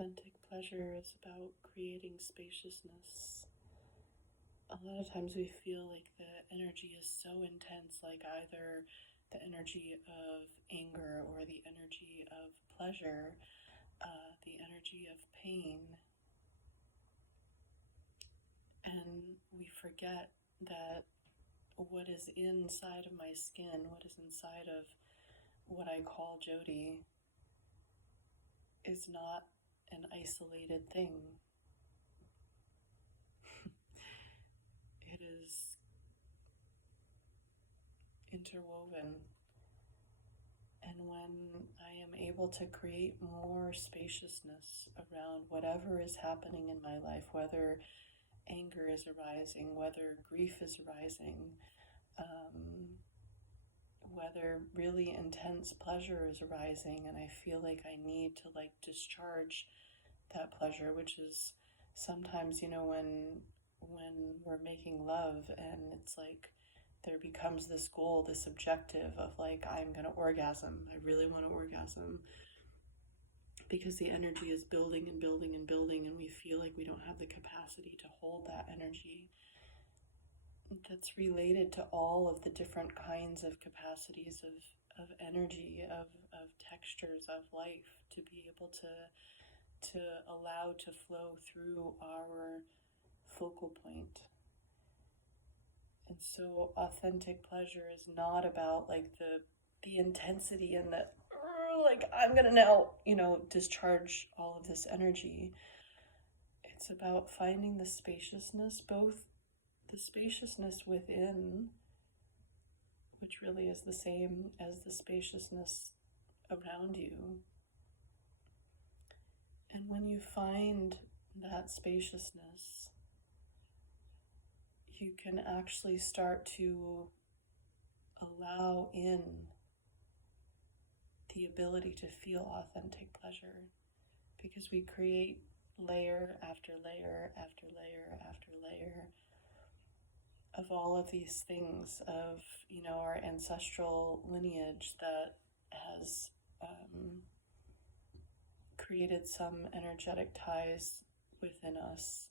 Authentic pleasure is about creating spaciousness. A lot of times we feel like the energy is so intense, like either the energy of anger or the energy of pleasure, the energy of pain. And we forget that what is inside of my skin, what is inside of what I call Jody, is not an isolated thing. It is interwoven. And when I am able to create more spaciousness around whatever is happening in my life, whether anger is arising, whether grief is arising, whether really intense pleasure is arising, and I feel like I need to discharge that pleasure, which is sometimes, when we're making love and it's like there becomes this goal, this objective of I'm gonna orgasm. I really want to orgasm because the energy is building and building and building, and we feel like we don't have the capacity to hold that energy. That's related to all of the different kinds of capacities of energy, of textures of life, to be able to allow to flow through our focal point. And so authentic pleasure is not about the intensity and the I'm gonna now discharge all of this energy. It's about finding the spaciousness, both the spaciousness within, which really is the same as the spaciousness around you. And when you find that spaciousness, you can actually start to allow in the ability to feel authentic pleasure, because we create layer after layer after layer after layer of all of these things, of our ancestral lineage that has created some energetic ties within us,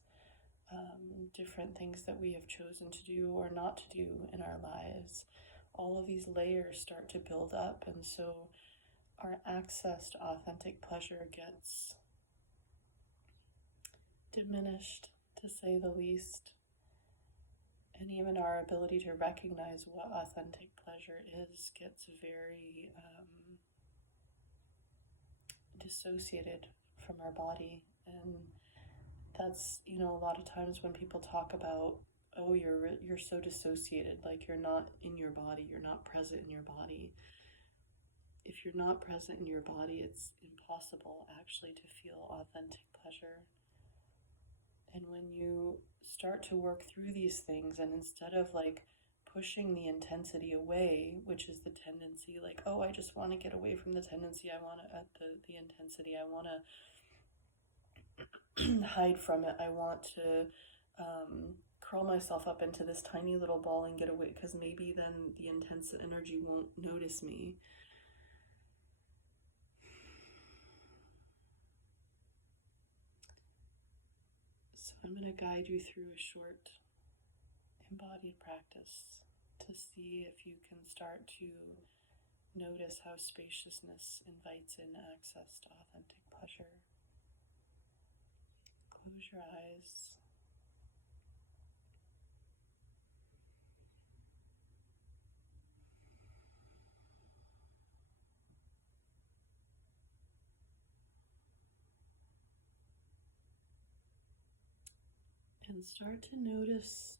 different things that we have chosen to do or not to do in our lives. All of these layers start to build up, and so our access to authentic pleasure gets diminished, to say the least. And even our ability to recognize what authentic pleasure is gets very dissociated from our body. And that's, a lot of times when people talk about, oh, you're so dissociated, like you're not in your body, you're not present in your body. If you're not present in your body, it's impossible actually to feel authentic pleasure. And when you start to work through these things, and instead of pushing the intensity away, which is the tendency, oh, I just want to get away from the tendency, I want to the intensity, I want to hide from it, I want to curl myself up into this tiny little ball and get away, because maybe then the intense energy won't notice me. So I'm going to guide you through a short embodied practice to see if you can start to notice how spaciousness invites in access to authentic pleasure. Close your eyes. And start to notice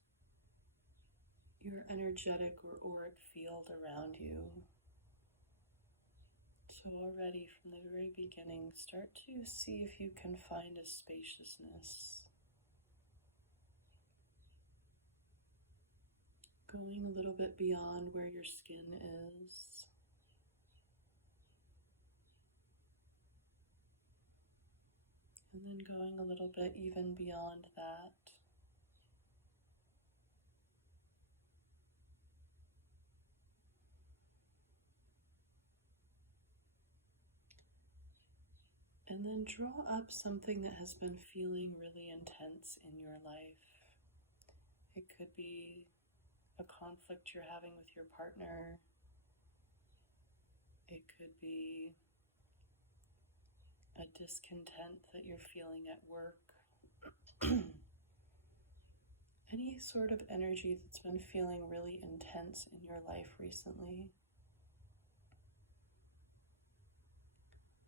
your energetic or auric field around you. So already from the very beginning, start to see if you can find a spaciousness. Going a little bit beyond where your skin is. And then going a little bit even beyond that. And then draw up something that has been feeling really intense in your life. It could be a conflict you're having with your partner. It could be a discontent that you're feeling at work. Any sort of energy that's been feeling really intense in your life recently.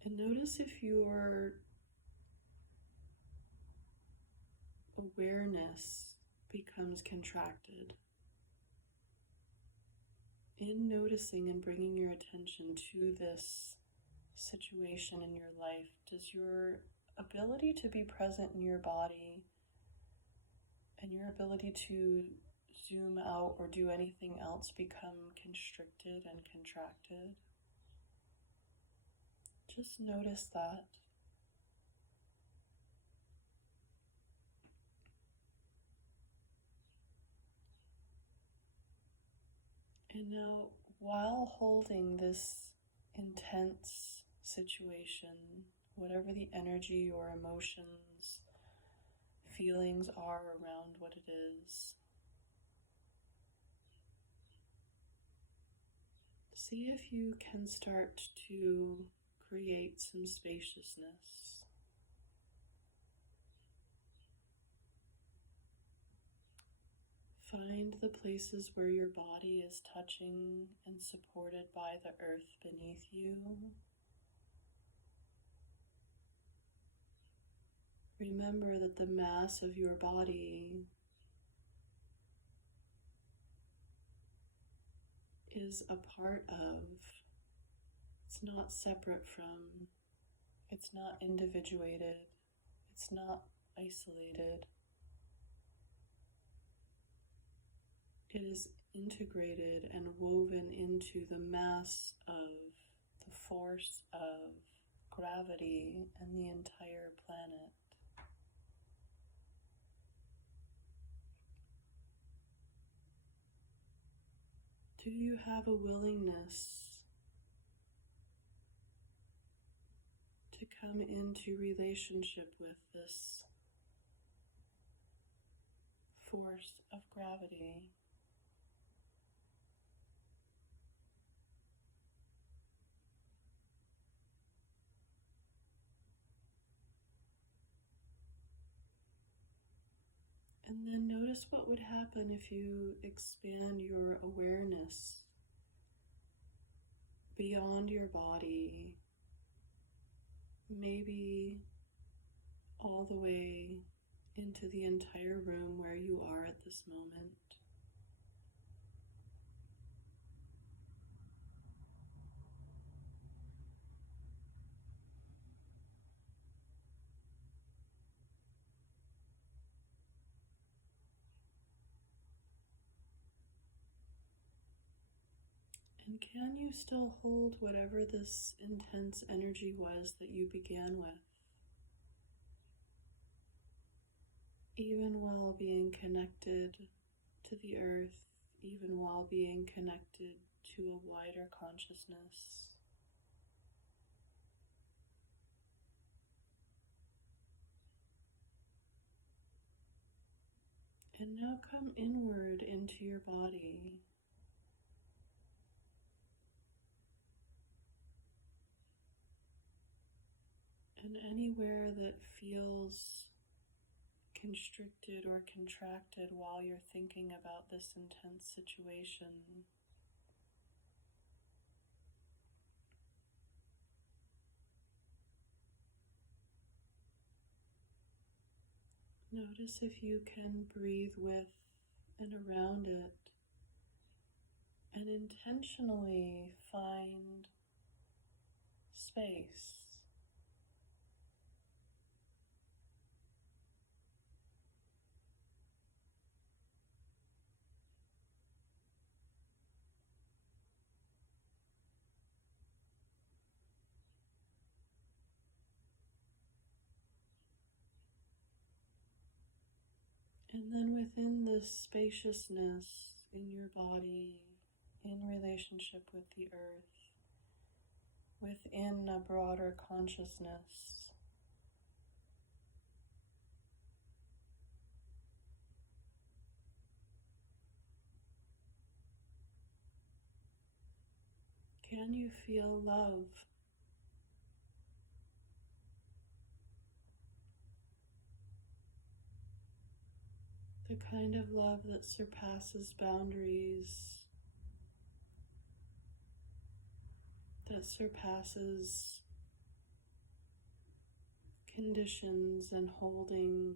And notice if your awareness becomes contracted. In noticing and bringing your attention to this situation in your life, does your ability to be present in your body and your ability to zoom out or do anything else become constricted and contracted? Just notice that. And now, while holding this intense situation, whatever the energy or emotions, feelings are around what it is, see if you can start to create some spaciousness. Find the places where your body is touching and supported by the earth beneath you. Remember that the mass of your body is a part of, it's not separate from, it's not individuated, it's not isolated. It is integrated and woven into the mass of the force of gravity and the entire planet. Do you have a willingness to come into relationship with this force of gravity? And then notice what would happen if you expand your awareness beyond your body, maybe all the way into the entire room where you are at this moment. And can you still hold whatever this intense energy was that you began with, even while being connected to the earth, even while being connected to a wider consciousness? And now come inward into your body. And anywhere that feels constricted or contracted while you're thinking about this intense situation, notice if you can breathe with and around it and intentionally find space. And then within this spaciousness in your body, in relationship with the earth, within a broader consciousness, Can you feel love? The kind of love that surpasses boundaries, that surpasses conditions and holding.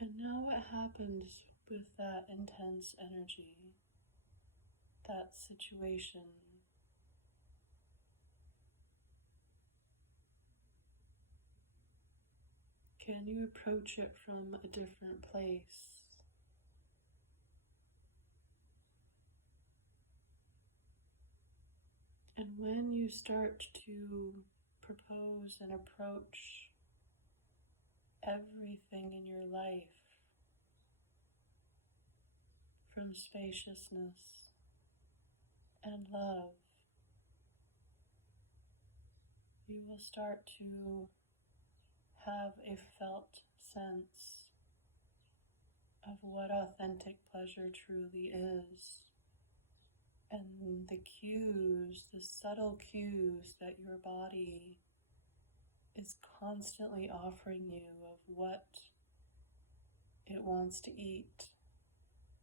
And now what happens with that intense energy, that situation? Can you approach it from a different place? And when you start to propose and approach everything in your life from spaciousness and love, you will start to have a felt sense of what authentic pleasure truly is. And the cues, the subtle cues that your body is constantly offering you of what it wants to eat,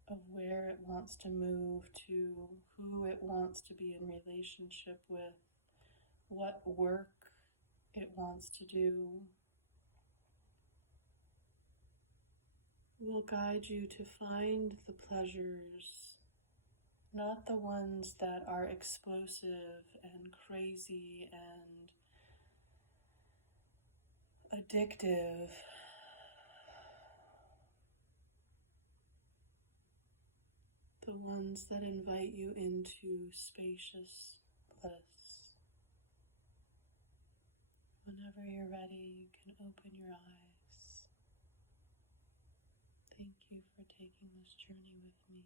of where it wants to move to, who it wants to be in relationship with, what work it wants to do, will guide you to find the pleasures, not the ones that are explosive and crazy and addictive, the ones that invite you into spacious bliss. Whenever you're ready, you can open your eyes. Thank you for taking this journey with me.